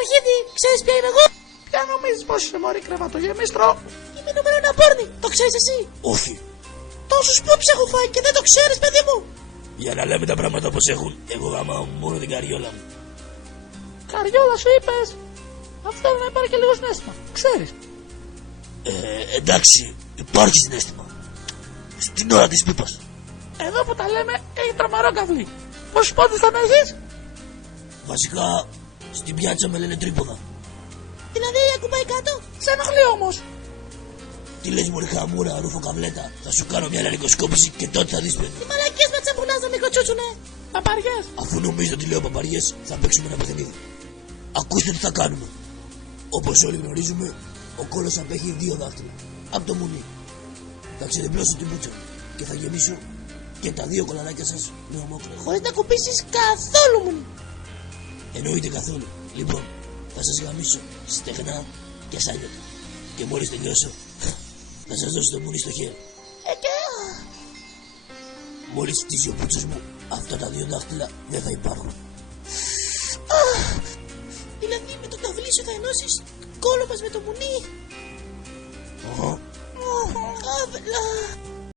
Αρχίδη, ξέρεις ποια είμαι εγώ? Ποια νομίζεις πως είσαι μωρή κρεβατογεμίστρο? Είμαι νούμερο 1 πόρνη, το ξέρεις εσύ? Όχι. Τόσους πούψ έχω φάει και δεν το ξέρεις, παιδί μου. Για να λέμε τα πράγματα όπως έχουν, εγώ γαμάω μόνο την καριόλα μου. Καριόλα σου είπες? Αυτό να υπάρχει και λίγο συναίσθημα, ξέρεις. Εντάξει, υπάρχει συναίσθημα. Στην ώρα της πίπας. Εδώ που τα λέμε έχει τρομερό καβλί. Πόσους πόντους θα έχεις? Βασικά, στην πιάτσα με λένε τρίποδα. Δηλαδή ακουμπάει κάτω. Σε ενοχλεί όμως. Τι λες μωρή χαμούρα, ρούφο καβλέτα. Θα σου κάνω μια λαρικοσκόπηση και τότε θα δεις παιδί. Τι μαλακίες με τσαμπουλάς, μικροτσούτσουνε. Παπαριές. Αφού νομίζετε ότι λέω παπαριές, θα παίξουμε ένα παιχνίδι. Ακούστε τι θα κάνουμε. Όπως όλοι γνωρίζουμε, ο κόλος απέχει 2 δάχτυλα. Από το μουνί. Θα ξεδιπλώσω την πούτσα και θα γεμίσω και τα 2 κολαράκια σας με ομόκρεο. Χωρίς να κουμπίσεις καθόλου μου. Εννοείται καθόλου. Λοιπόν, θα σας γαμίσω στεγνά και σάλιωτα. Και μόλις τελειώσω, θα σας δώσω το μουνί στο χέρι. Μόλις στήσει ο πούτσος μου, αυτά τα 2 δάχτυλα δεν θα υπάρχουν. Δηλαδή με το ταυλί σου θα ενώσεις κόλο μας με το μουνί. Αχα. Άβελα.